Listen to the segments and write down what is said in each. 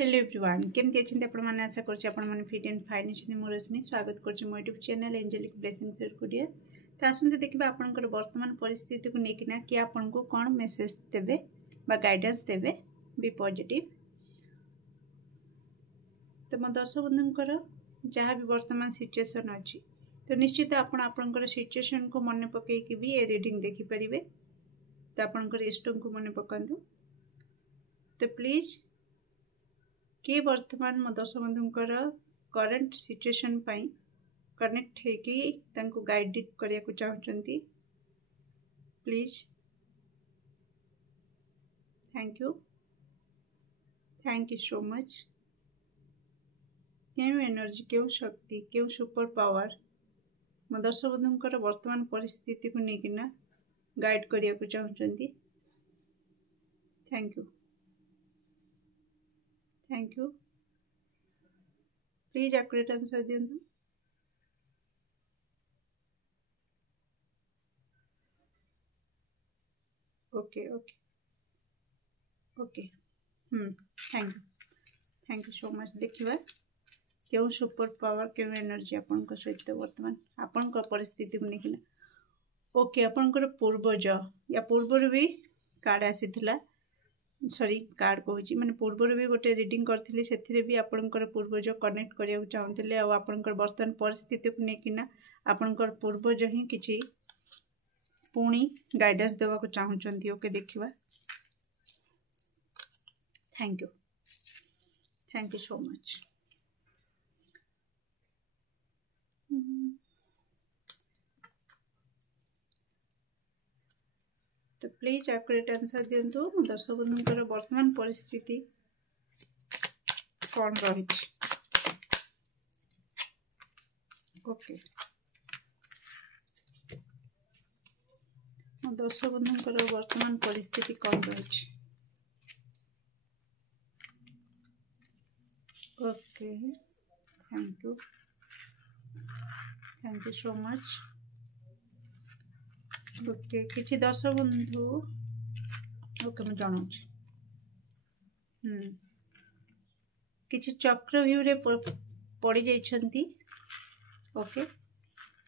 Hello everyone केमती अच्छे आपण मैंने आशा कर फिट एंड फाइन अच्छे मो रश्मि स्वागत कर मो YouTube channel Angelic Blessings courier. तो आसते देखा आपंकर वर्तमान परिस्थिति को लेकिना कि आपन को कौन मेसेज देवे बा गाइडेंस देवे बी पॉजिटिव। तो मो दर्शक बंधुंकर जहाँ भी वर्तमान सिचुएशन अच्छी तो निश्चित आपंकर सिचुएशन को मन पकईकि भी ए रीडिंग देखिपारे। तो आपंकर इष्ट को मन पकातु। तो प्लीज किए वर्तमान मो दर्शक बंधुंकर करंट सिचुएशन पाई कनेक्ट होगी गाइड करने को चाहते please. Thank you so much. क्यों एनर्जी क्यों शक्ति क्यों सुपर पावर मो दर्शक बंधुंकर वर्तमान परिस्थिति को लेकिना गाइड करने को चाहते। Thank you please accurate answer दियंतु। Okay okay okay thank you so much. देखिए क्यों सुपर पावर क्यों एनर्जी आपण सहित वर्तमान आपण परिस्थिति को लेकिन ओके आपणकर पूर्वज या पूर्वर भी कार्ड आसीथिला सॉरी कार्ड कहूँ माने पूर्वर भी गोटे रीडिंग करथिली सेथिरे भी आपणकर पूर्वज कनेक्ट करिया चाहूतिले आ आपणकर वर्तमान परिस्थिति को लेकिना आपणकर पूर्वज ही किछि पुणी गाइडेंस देवा को चाहूचंती। ओके देखिबा। Thank you so much. तो प्लीज एक्यूरेट आंसर दियंतु दर्शक बंधुंकर वर्तमान परिस्थिति कौन रही। ओके दर्शक बंधुंकर वर्तमान परिस्थिति कौन रही। Okay thank you so much. Okay किछि दर्शक बंधु ओके मैं जनाऊँ किछि चक्रव्यूह रे पड़ी जाइछंती। ओके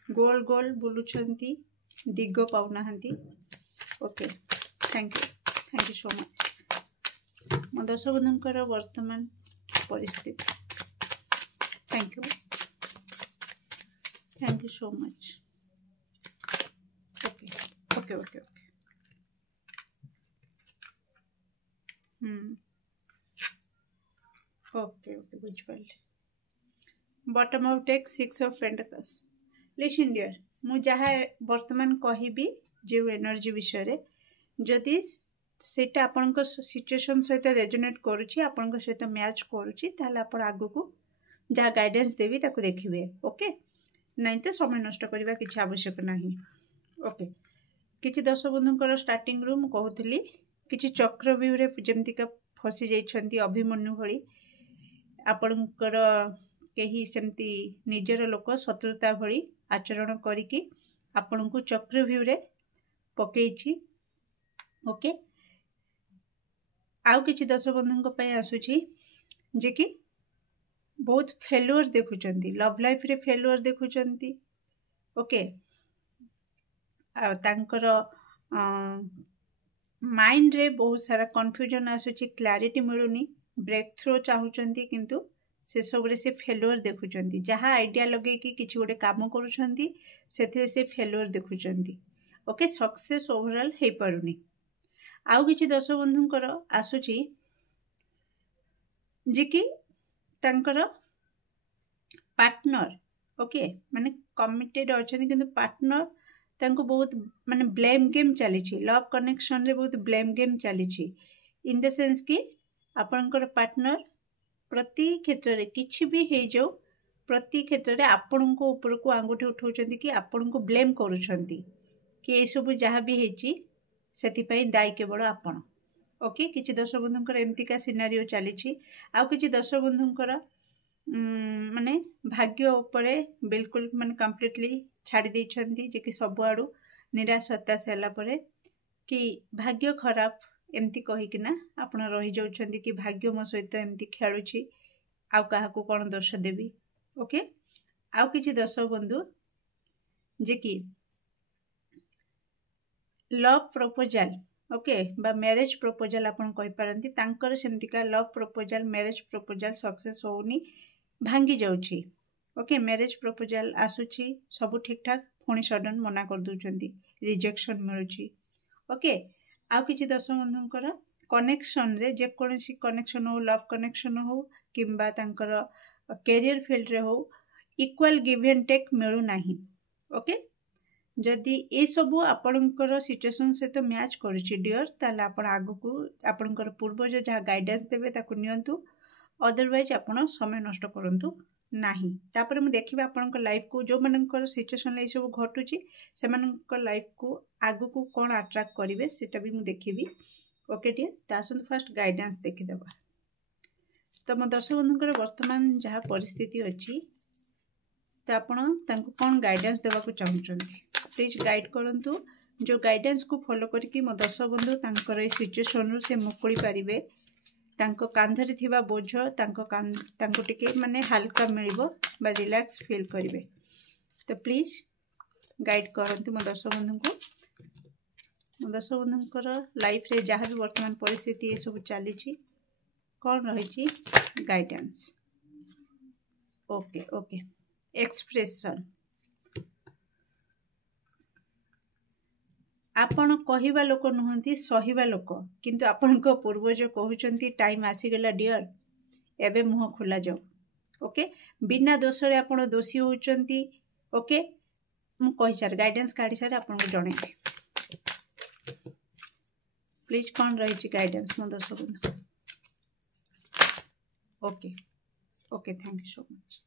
गोल गोल बुलुछंती दिग पाउनाहांती। Okay thank you so much मो दर्शक बंधुंकर वर्तमान परिस्थिति। Thank you so much. Okay okay okay okay okay बुझिपारे। Bottom of deck 6 of pentacles. Listen dear मु जहाँ वर्तमान कहबी जो एनर्जी विषय जदि सेटा आपन सिचुएशन सहित रेजोनेट करुच्ची आपन सहित मैच करुच्ची ताहले आपण आगु को जहाँ गाइडेंस देवी ताको देखिबे। ओके नहीं तो समय नष्ट करबा किछि आवश्यक नहीं। ओके किछि दर्शक बंधुंकर स्टार्टिंग रू कहूली किछि चक्रव्यूह रे जेमतिका फसी जाइछंती अभिमन्यु भली आपणकर कहीं सेमती निजर लोक शत्रुता भली आचरण करिकी आपण को चक्रव्यूह रे पकेइछि। ओके आउ किछि दर्शक बंधुंक पय आसुछि जे कि बहुत फेल्युअर देखुचंती लव लाइफ रे फेल्युअर देखुचंती। ओके तांकर माइंड रे बहुत सारा कंफ्यूजन आसुची क्लैरिटी मिलुनी ब्रेक थ्रो चाहूचंती किंतु से सब रे से फेल्युअर देखुचंती जहाँ आइडिया लगे कि किछि गोटे काम करूचंती सेथिरे से फेल्युअर देखुचंती। ओके सक्सेस ओवरऑल हे पारुनी। आउ किछि दर्शक बंधुंकर आसुची जे कि तांकर पार्टनर ओके माने कमिटेड अछंती किंतु पार्टनर तांको बहुत माने ब्लेम गेम चली लव कनेक्शन रे बहुत ब्लेम गेम चली इन द सेंस कि आपणकर पार्टनर प्रति क्षेत्र रे किछि भी हे जाऊ प्रति क्षेत्र रे आपण को ऊपर को आंगुठी उठाउछंती कि आपण को ब्लेम करूछंती कि ए सब जहाँ भी हेची सेति पई दायी केवल आपण। ओके किछि दर्शक बंधुंकर एमतिका सिनारियो चली आउ किछि दर्शक बंधुंकर माने भाग्य उपरे बिल्कुल माने कंप्लीटली छाड़ी देछंती जे कि सब आडू निराश हताश होला परे कि भाग्य खराब एमती कहीकिना आपण रही जाउछंती कि भाग्य मो सहित एमती खेलुछि आउ काहाकू कौन दोष देवी। ओके आउ किछि दर्शक बंधु जे कि लव प्रपोजल ओके बा मैरिज प्रपोजल आपण कहि पारंती तांकर सेमतिका love proposal marriage proposal success होउनी भांगी जाउछि। ओके मैरिज प्रपोजल आसुछि सब ठीक ठाक पुणी सडन मना कर दउछंती रिजेक्शन मिलुछि। ओके आउ किछि दर्शक बंधुंकर कनेक्शन रे जे कोनसी कनेक्शन हो लव कनेक्शन हो किंबा तांकर कैरियर फील्ड रे हो इक्वल गिव एंड टेक मिलु नाही। ओके जदि ए सबु आपणकर सिचुएशन सहित मैच करूछि डियर ताले आपण आगु को आपणकर पूर्वज जहा गाइडेंस देबे ताकू नियंतु अदरवाइज आपण समय नष्ट करंतु नाही। तापर मु देखिबा आपणकर लाइफ को जो मानकर सिचुएशन ले सब घटुछि से मानकर लाइफ को आगु को कोन अट्रैक्ट करिवे सेटा भी मु देखिबी। ओके डियर तासुन फर्स्ट गाइडेंस देखि देबा। तो मो दर्शक बंधुकर वर्तमान जहा परिस्थिति अछि तो आपण तांको कोन गाइडेंस देबा को चाहुचंती प्लीज गाइड करंतु। जो गाइडेंस को फॉलो करके मो दर्शक बंधु तांकर ए सिचुएशन रु से मुकुड़ी पारिबे तांको कांधरे थिबा बोझ तांको टिके माने हल्का मिलिबो बा रिलैक्स फील करिवे। तो प्लीज गाइड करंतु मो दर्शक बंधु को। मो दर्शक बंधुकर लाइफ रे जहा भी वर्तमान परिस्थिति ए सब चली छी कौन रही गाइडेंस। ओके ओके एक्सप्रेशन आपण कहिबा लोक नुहंती सहिबा लोक किंतु आपण को पूर्वज कहउचंती टाइम आसीगला डियर एबे मुह खुला जाओ। ओके बिना दोष रे आपण दोषी होउचंती। ओके मु कहि सर गाइडेंस काढी सर आपण को जणे प्लीज कौन रही गाइडेंस मो दर्शक बंधु। Okay okay thank you so much.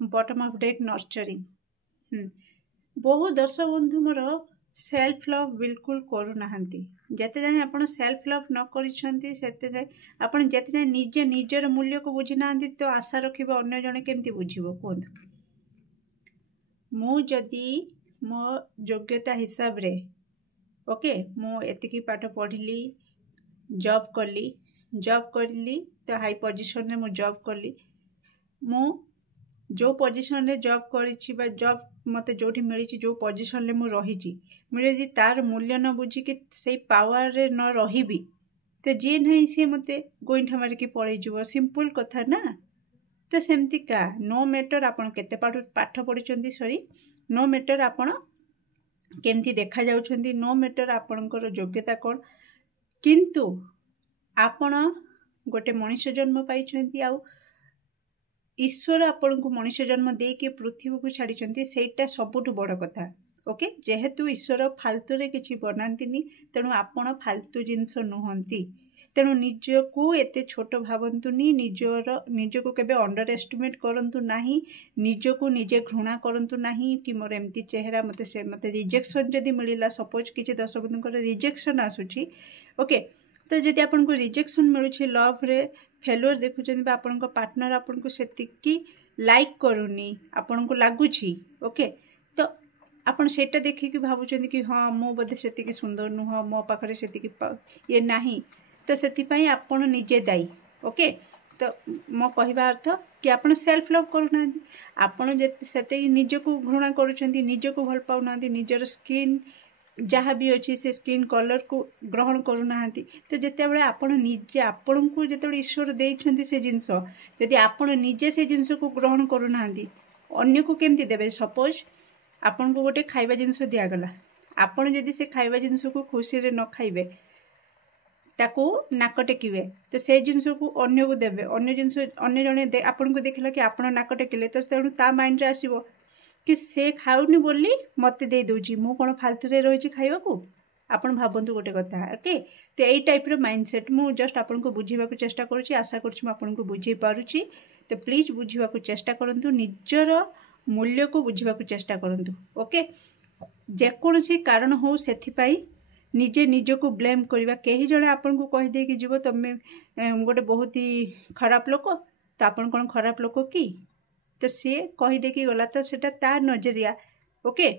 Bottom of deck nurturing बहु दर्शक बंधु मोर सेल्फ लव बिल्कुल करू नाहंती जते जाय आपण सेल्फ लव न करिसंती सेते जाय आपण जते जाय निजे निजर मूल्य को बुझी नाहंती तो आशा रखिबा अन्य जने केमती बुझिबो कोन। मु जदी मो योग्यता हिसाब रे ओके मु एतिकी पाठ पढ़िली जॉब करली तो हाई पोजीशन रे मु जॉब करली मु जो पोजीशन रे जॉब करिछि बा जॉब मते जोठी मिलिछि जो पोजीशन रे मु रहिछि मुझे जदि तार मूल्य न बुझी कि सेई पावर रे न रहिबी तो जे नहीं से मते गोइठा मारी कि पळै जिवो सिंपल कथा ना। तो सेमती का नो मैटर आपण केते पाठ पढिचंती सॉरी नो मैटर आपण केमती देखा जाउछंती नो मैटर आपणकर योग्यता कोन किंतु आपण गोटे मनुष्य जन्म पाइछंती आउ ईश्वर आपण को मनुष्य जन्म दे के पृथ्वी को छाड़ी सेटा सबुठ बड़ कथा। ओके जेहेतु ईश्वर फालतू रे किछि बनांतिनी तेणु आपण फालतू जिंस नुहंती तेणु निज को एते छोट भावंतुनी निज को केबे अंडर एस्टिमेट करंतु नाही निज को निजे घृणा करंतु नाही कि मोर एमती चेहरा मते रिजेक्शन जदी मिलिला सपोज किछि 10 बंधुकर रिजेक्शन आसुची। ओके तो जदि आपन को रिजेक्शन मिलुछि लव रे फेलुअर देखुछन बा आपन को पार्टनर आपन को सेतिकी लाइक करूनी आपन को लागुछि। ओके तो आपन सेटा देखि कि भाबुछन कि हां मो बदे सेतिकी सुंदर नुह मो पाखरे सेतिकी ये नाही तो सेति पई आपन निजे दाई। ओके तो मो कहबा अर्थ कि आपन सेल्फ लव करूना आपन जते सेति निज को घृणा करूछंती निज को भल पाउनांती निजर स्किन जहाँ भी अच्छी से स्किन कलर को ग्रहण करूना तो जिते बड़े आपण निजे आपण को जिते ईश्वर देइछंती से जिंस जदि आपण निजे से जिंस को ग्रहण करूना अन्य को केमती देबे। सपोज आपण को गोटे खाइबा जिंस दियागला आपण जदि से खाइबा जिंस को खुशी रे न खाइबे ताको नाक टेकिबे तो से जिंस को अन्य को देबे अन्य जिंस अन्य जने आपण को देखला कि आपण नाक टेकिले तो तेणु ता माइंड रे आसीबो कि से खाऊनी बोली मते दे दोजी मु कोन फालतू रे रही खाइबा को आपण भाबंतु गोटे कथा। ओके तो यही टाइप रो माइंडसेट मु जस्ट आपण को बुझीबा को चेष्टा करूची आशा करूची आपण को बुझी पारुची। तो प्लीज बुझीबा को चेष्टा करंतु निजर मूल्य को बुझीबा को चेष्टा करंतु। ओके जे कोनसी कारण हो सेथि पई निजे निज को ब्लेम करबा केही जणे आपण को कहि दे कि जीवो तमे गोटे बहुत ही खराब लोक तो आपण कोन खराब लोक की तो सी कही देखी गला तो सेटा ता नजरिया। ओके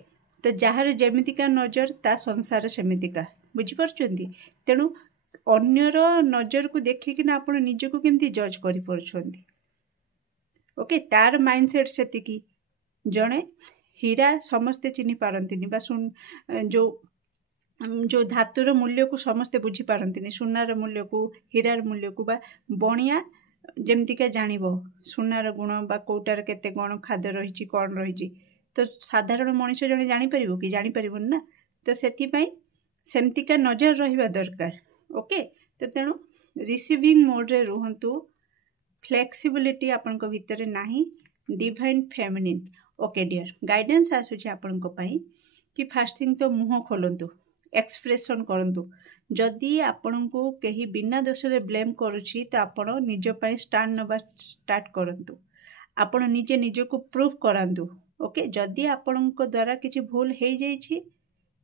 तो जार जेमितिका नजर ता संसार सेमितिका बुझिपारुछंती तेणु अन्यर नजर को देखिकिना आपण निजको केमती जज करि पारुछंती ओके तार माइंडसेट सेतिकी जणे हीरा समस्ते चिन्ह पारंतिनी बा सुन जो धातुर मूल्य को समस्ते बुझी पारंतिनी सुनार मूल्य को हीरार मूल्य को बा बणिया जेमतिका जानिबो सुनार गुण बा कोटार केते गुण खाद्य रहिछि कोन रहिछि तो साधारण मनुष्य जणे जानि परिबो कि जानि परिबोन ना तो सेति पई सेमतिका नजर रहिबा दरकार ओके तो तेणु रिसीविंग मोड रे रुहंतु फ्लेक्सिबिलिटी आपन को भितरे नाही divine feminine okay dear guidance आसुछि आपन को पई कि फास्ट थिंग तो मुह खोलंतु एक्सप्रेशन करंतु जदि आपन को कहीं बिना दोष रे ब्लेम करूछि तो आपन निज पई स्टैंड नबा स्टार्ट करंतु आपन निजे निज को प्रूव करांतु ओके जदि आपन को द्वारा किछि भूल हे जाइछि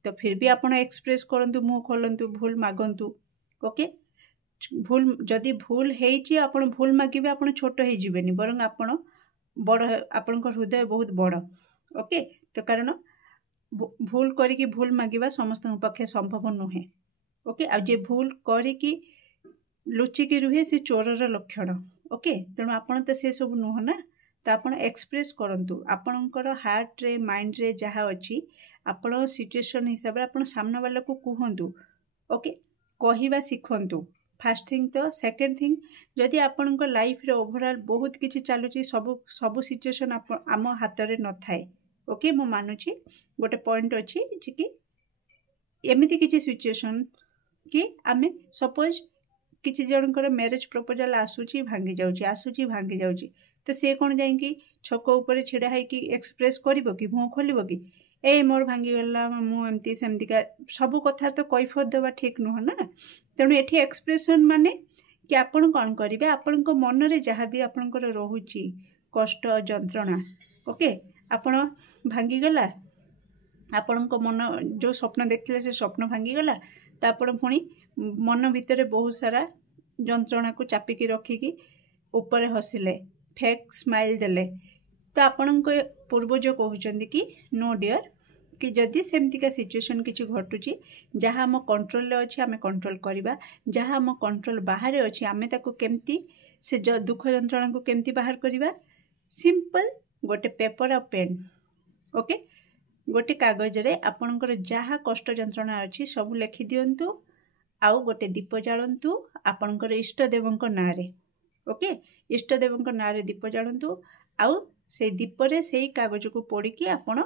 तो फिर भी आपन एक्सप्रेस करंतु मुह खोलंतु भूल मागंतु ओके भूल जदि भूल हेछि आपन भूल मागिबे आपन छोट हे जिवेनी बरंग आपन बड़ आपन हृदय बहुत बड़ ओके तो कारण भूल करिकी भूल मागिबा समस्त पक्षे संभव नुहे ओके आ जे भूल करिकी लुचिकी रुहे से चोरर लक्षण ओके तेणु आपन तो से सब नुह ना तो आपन एक्सप्रेस करंतु आपनकर हार्ट रे माइंड रे जहा अछि आपन सिचुएशन हिसाब रे आपन सामना वाला को कहंतु ओके कहिबा सिखंतु फास्ट थिंग तो सेकंड थिंग जदि आपन को लाइफ रे ओवरऑल बहुत किछि चालुची सब सिचुएशन आम हाथ रे न थाए ओके मो मानुची गोटे पॉइंट अछि जे कि एमिति किछि सिचुएशन कि आमे सपोज किछि जनकर मैरिज प्रपोजल आसुची भांगी जाउची तो से कोन जाई कि छक ऊपर छिड़ा है कि एक्सप्रेस करिवो कि मुंह खोलिवो कि ए मोर भांगी गला मु एमती सेमती का सब कथा तो कैफियत देवा ठीक नुह ना तेणु एठी एक्सप्रेशन माने कि आपण कौन करिवे आपण को मन रे जहाँ भी आपण को रहुची कष्ट जंत्रणा ओके आपण भांगी गला आपण को मन जो स्वप्न देखथिले से स्वप्न भांगी गला तो आपण पुणी मन भितर बहुत सारा जंत्रणा को चापिकी रखिकी ऊपर हसिले फेक स्माइल देले तो आपण को पूर्वज कहउचंदी कि नो डियर कि जदि सेमतिका सिचुएशन किछि घटुची जहाँ आम कंट्रोल रे अछि आमे कंट्रोल करिबा जहाँ आम कंट्रोल बाहर अछि आमे ताको केमती से दुख जंत्रणा को केमती बाहर करिबा सिंपल गोटे पेपर और पेन ओके गोटे कागज रे आपनकर जहाँ कष्ट जंत्रणा अछि सब लिखि दियंतु आउ गोटे दीप जालंतु आपनकर इष्ट देवंक नारे ओके इष्ट देवंक नारे दीप जालंतु आउ से दीप रे सेही कागज को पोड़ी कि आपण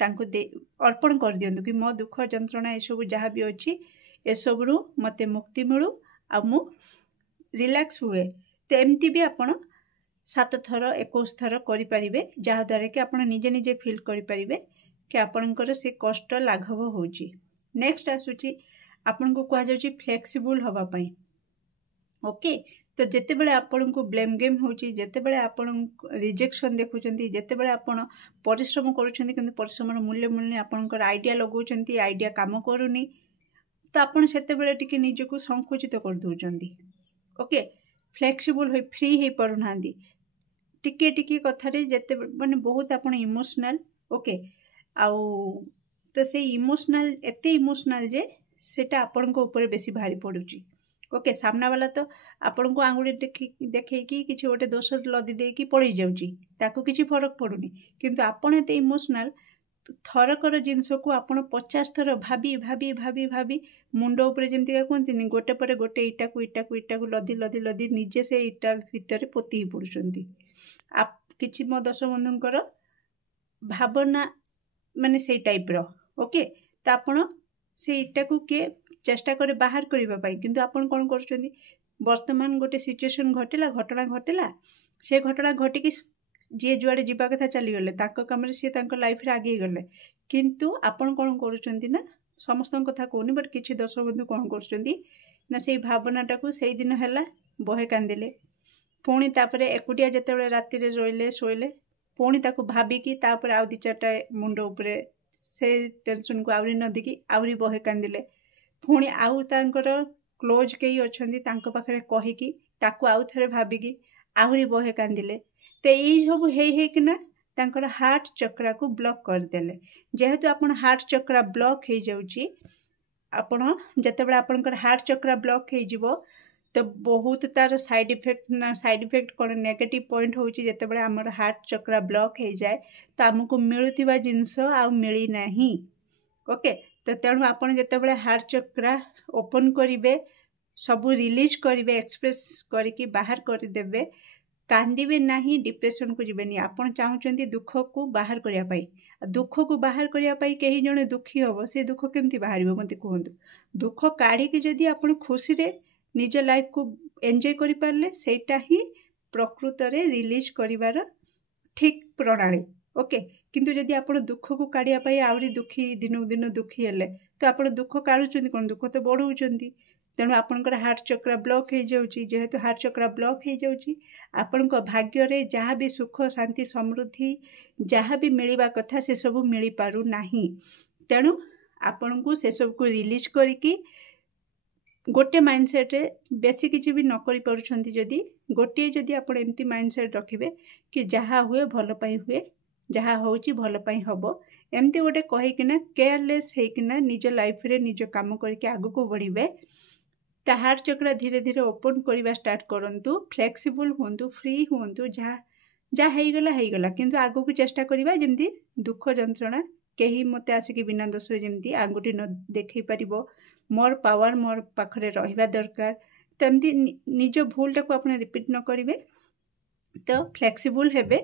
तांको अर्पण कर दियंतु कि मो दुख जंत्रणा ए सब जहाँ भी अछि ए सब रु मते मुक्ति मिलु आ मु रिलैक्स हुए तो एमती भी आपण 7 थर 21 थर करि परिबे जहाँ द्वारा कि आपण निजे निजे फील करि परिबे कि आपणकर से कष्ट लाघव होउची नेक्स्ट आसुची आपण को कहा जाउची फ्लेक्सिबल हवा पई ओके तो जेते बेले आपण को ब्लेम गेम होची जेते बेले आपण रिजेक्शन देखुचंती जेते बेले आपण परिश्रम करूचंती किंतु परिश्रम मूल्य मूल्य आपणकर आइडिया लगौचंती आइडिया काम करूनी तो आपण सेते बेले टिके निजको संकुचित कर दोचंती ओके फ्लेक्सिबल होई फ्री हे परुनांदी टिके टिके कथा रे जेते माने बहुत आपण इमोशनल ओके आउ तो से इमोशनल एते इमोशनल जे सेटा आपण को ऊपर बेसी भारी पडुची ओके सामना वाला तो आपण को आंगुली देखे कि किछि गोटे दोष लदी दे कि पळी जाउची ताको किछि फरक पडुनी किंतु आपण एते इमोशनल थरकर जिनस को आपण 50 थर भाबी भाबी भाबी भाबी मुंड ऊपर जेमति का कोंतिनी गोटे पर गोटे इटा को लदी लदी लदी निजे से इटा भीतर पोती ही पडुचंती आप किछि मो दश बंधुंकर भावना माने से टाइप रो ओके तो आपण से इटा को के चेष्टा करे बाहर करबा पाई किंतु आपण कोन करछंती वर्तमान गोटे सिचुएशन घटना घटिला से घटना घटिकी जे जुआड़े जीवा कथा चली गले ताको काम रे से ताको लाइफ रे आगे गले किंतु आपण कोन करछंती ना समस्त कथा कोनी बट किछि दर्शक बंधु कोन करछंती ना से भावनाटा को सेही दिन हैला बहे कांदिले पुणी तापरे एकुटिया जेतेबेले राति रे रोइले सोइले पुणी ताको भाबिकी तापर आउ 2-4टा मुंड ऊपरे से टेंशन को आवरी न दिकी आवरी बहे कांदिले पुणी आउ तांकर क्लोज केही अछंती तांको पाखरे कहिकी ताको आउ थरे भाबिकी आवरी बहे कांदिले तो यही सब हे किना तांकर हार्ट चक्रा को ब्लॉक कर देले जेहेतु आपण हार्ट चक्रा ब्लॉक हे जाउची आपण जेतेबेले आपनकर हार्ट चक्र ब्लॉक हे जिवो तो बहुत तार साइड इफेक्ट कौन नेगेटिव पॉइंट होची जेतेबेले हमर हार्ट चक्र ब्लॉक हे जाए तो हमको मिलुथिबा जिंस आ मिली नाही ओके। तो तेणु आपण जेतेबेले हार्ट चक्र ओपन करिवे सबू रिलीज करिवे एक्सप्रेस करिकी बाहर कर देबे कांदिबे नाही डिप्रेशन को जिबेनी। आपण चाहुचंती दुख को बाहर करिया पाई दुख को बाहर करिया पाई केही जणे दुखी होबो से दुख केमती बाहरिबो मते कहंतु। दुख काढी कि जदी आपण खुशी रे निज लाइफ को एंजॉय करि पारले सेटा ही प्रकृत रे रिलीज करिवार ठीक प्रणाली ओके। किंतु जदी आपण दुख को काढिया पाई आवरी दुखी दिनो दिन दुखी हेले तो आपण दुख काढुचंती कोन दुख तो बढ़ौचंती। तेणु आपनकर हार्ट चक्र ब्लॉक हो जाउची जेहेतु हार्ट चक्र ब्लॉक हो जाउची आपनक भाग्य रे जहाँ भी सुख शांति समृद्धि जहाँ भी मिलवा कथा से सब मिली पारु नाही। तेणु आपन को से सब को रिलीज करिकी गोटे माइंडसेट रे बेसी किछि भी न करि पारुछंती जदी गोटे जदी आपण एम्ति माइंडसेट रखिबे कि जहाँ हुए भलो पई हुए जहाँ होउची भलो पई हबो एम्ति गोटे कहि किना केयरलेस हे किना निज लाइफ रे निज काम करके आगु को बढ़िबे ता हार्ट चक्र धीरे धीरे ओपन करवा स्टार्ट करंतु फ्लेक्सिबल होंतु फ्री होंतु जहाँ हेगला किंतु आगु को चेष्टा करिबा जेमती दुख जंत्रणा केही मते आसिकी बिना दोष रे जेमती आंगुठी न देखै परिबो मोर पावर मोर पाखरे रहिबा दरकार तमती निज भूलटा को आपण रिपीट न करिवे तो फ्लेक्सिबल हेबे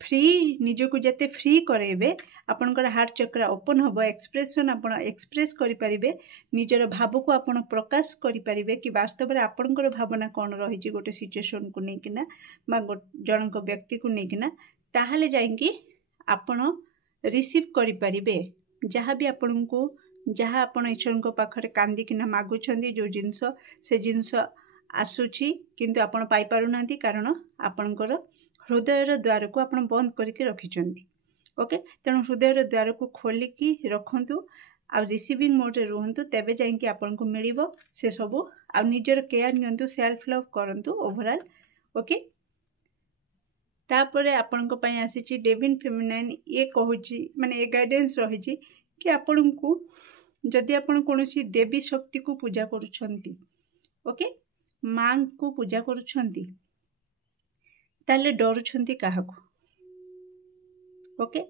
फ्री निज को जते फ्री करेबे आपनकर हार्ट चक्र ओपन होबो एक्सप्रेशन आपण एक्सप्रेस करि परिबे निजर भाव को आपण प्रकाश करि परिबे कि वास्तव रे आपनकर भावना कोन रहि छि गोटे सिचुएशन को नै किना बा जनक व्यक्ति को नै किना ताहाले जाईकी आपण रिसीव करि परिबे जहाँ भी आपण को जहाँ आपण ईश्वर को पाखरे कांदी किना मागुछंदी जो जिंस से जिंस आसुची किंतु आपण पाई पारुनांती कारण आपनकर हृदयर द्वार को आपण बंद करके रखिचंती ओके। तेणु हृदयर द्वार को खोलिकी रखंतु आ रिसीविंग मोड रे रहंतु तेबे जाईकी आपण को मिलिबो से सब आ निजर केयर नियंतु सेल्फ लव करंतु ओवरऑल ओके। तापरे आपण को पई आसीची डिवाइन फेमिनाइन ये कहूची माने ए गाइडेंस रहिची कि आपण को जदि आपण कोनोसी देवी शक्ति को पूजा करूछंती ओके मां को पूजा करूछंती ताले डरुछंती काहाकू ओके।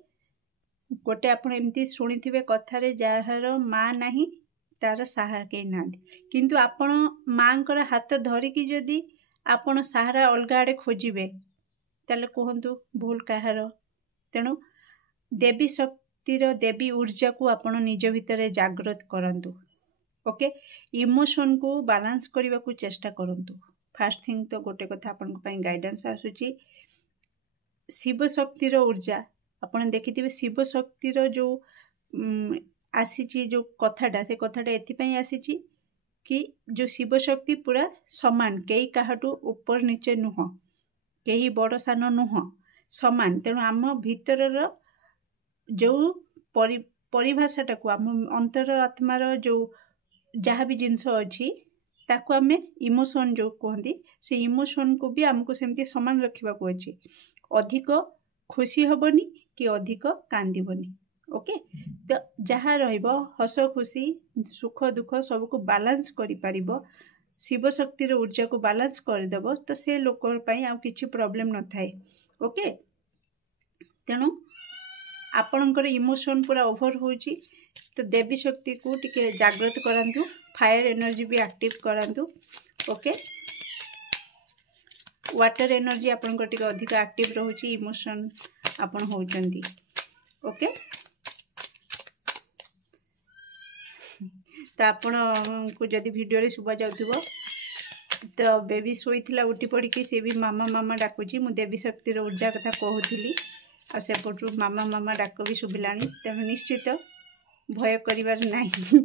गोटे आपण एमती सुनिथिबे कथारे जाहार मां नाही तार सहारा के नांदी किंतु आपण मांकर हाथ धरिकी जदि आपण सहारा अलगा आडे खोजिबे ताले कहंतु भूल काहार। तेणु देवी शक्तिर देवी ऊर्जा को आपण निज भितरे जागृत करंतु ओके। इमोशन को बैलेंस करबा को चेष्टा करंतु फास्ट थिंग तो गोटे कथा आपण को पई गाइडेंस आसुची शिव शक्तिर ऊर्जा आपण देखिथिबे शिव शक्तिर जो आसीची जो कथाटा से कथाटा एथि पई आसीची कि जो शिव शक्ति पूरा समान केही काहाटू ऊपर नीचे नुह केही बड़ सान नुह समान। तेणु आम भितरर जो परिभाषाटा को आम अंतर आत्मार जो जहाँ भी जिनस अच्छी ताकू आमे इमोशन जो कहती से इमोशन को भी आमको सेमती समान रखा अच्छी अधिक खुशी हबनी कि अधिक कांदीबनी ओके। तो जहाँ रहिबो हस खुशी सुख दुख सब को बैलेंस करि पारिबो शिव शक्तिर ऊर्जा को बैलेंस करदेव तो से लोक आ किछि प्रॉब्लम न थाए ओके। तेणु आपणकर इमोशन पूरा ओभर होची तो देवी शक्ति को टिके जागृत करंतु फायर एनर्जी भी एक्टिव करंतु ओके। वाटर एनर्जी आपणकर टिके अधिक एक्टिव रहउची इमोशन आपण होउचंती ओके। तो आपण को जदि वीडियो रे सुबा जाउथिबो तो बेबी सोईथिला उठी पड़ी से भी मामा मामा डाकुची मु देवी शक्तिर ऊर्जा कथा कहूली आ सेपटू मामा मामा डाक भी शुभिलानी तेणु निश्चित भय करिवार नाही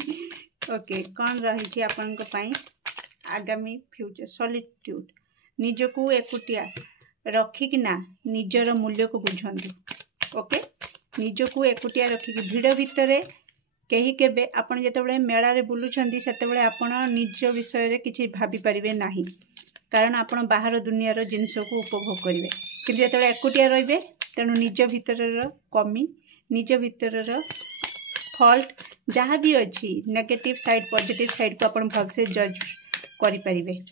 ओके। कौन रही आपण आगामी फ्यूचर सॉलिट्यूड निजको एकुटिया रखिकिना निजर मूल्य को बुझंतु ओके। निजको एकुटिया रखिकी भिड़ भितरे कहीं केबे आपण जेतेबेले मेला रे बुलुछंती सेतेबेले आपण निज विषय रे किछि भाबी परिबे नाही कारण आपण बाहर दुनियार जिनिस को उपभोग करिवे किंतु जेतेबेले एकुटिया रहिबे तेणु निज भितरर कमी निज भितरर फॉल्ट जहाँ भी अच्छी नेगेटिव साइड पॉजिटिव साइड को अपन भलसे जज करें।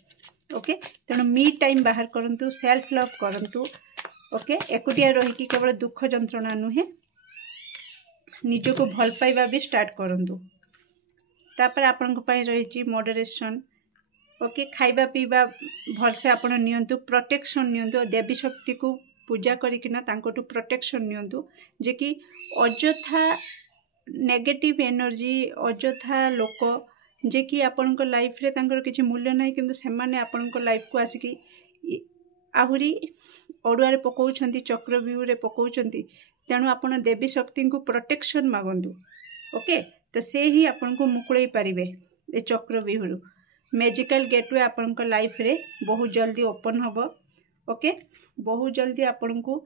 ओके तेणु मी टाइम बाहर करंतु सेल्फ लव करंतु। ओके एकुटिया रही केवल दुख जंत्रणा नुहे निजको भल पाइबा भी स्टार्ट करंतु। तापर आपन रही मॉडरेशन। ओके खाइबा पीबा भलसे आपण नियंतु प्रोटेक्शन नियंतु देवी शक्ति को पूजा करिकिना तांकोटु प्रोटेक्शन नियंतु जे कि अजथा नेगेटिव एनर्जी अजथा लोक जे कि आपण लाइफ रे तांकर किछि मूल्य नाही किंतु से माने आपण लाइफ को आसिकी आहुरी अड़ुआरे पकाउछंती चक्रव्यूह रे पकाउछंती। तेणु आपण देवी शक्ति को प्रोटेक्शन मागंतु। ओके तो से ही आपण को मुकुड़े पारिबे ए चक्रव्यूह। मैजिकल गेटवे आपण लाइफ रे बहुत जल्दी ओपन हबो। ओके बहुत जल्दी आपण को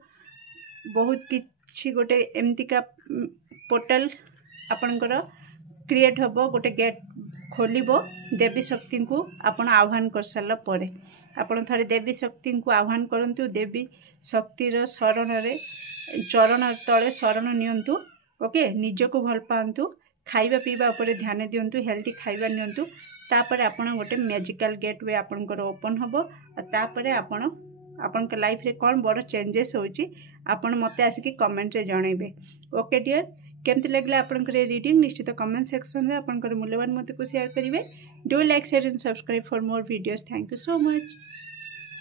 बहुत किछि गोटे एमतिका पोर्टल आपणकर क्रिएट हबो गोटे गेट खोलिबो देवी शक्ति को आपण आह्वान कर सारा परे आपण थरे देवी शक्ति को आह्वान करंतु। देवी शक्तिर शरण रे चरण तले शरण नियंतु। ओके निजको भल पांतु खाइबा पीबा ऊपर ध्यान दियंतु हेल्दी खाइबा नियंतु। तापर आपण गोटे मैजिकल गेटवे आपणकर ओपन हबो तापर आपण लाइफ रे कौन बड़ चेंजेस होची आपण मते आसिकी कमेंट रे जणाइबे। ओके डियर केमती लगला आपनकर रीडिंग निश्चित कमेंट सेक्शन में आपनकर मूल्यवान मत को शेयर करिवे। Do like share and subscribe for more videos. Thank you so much.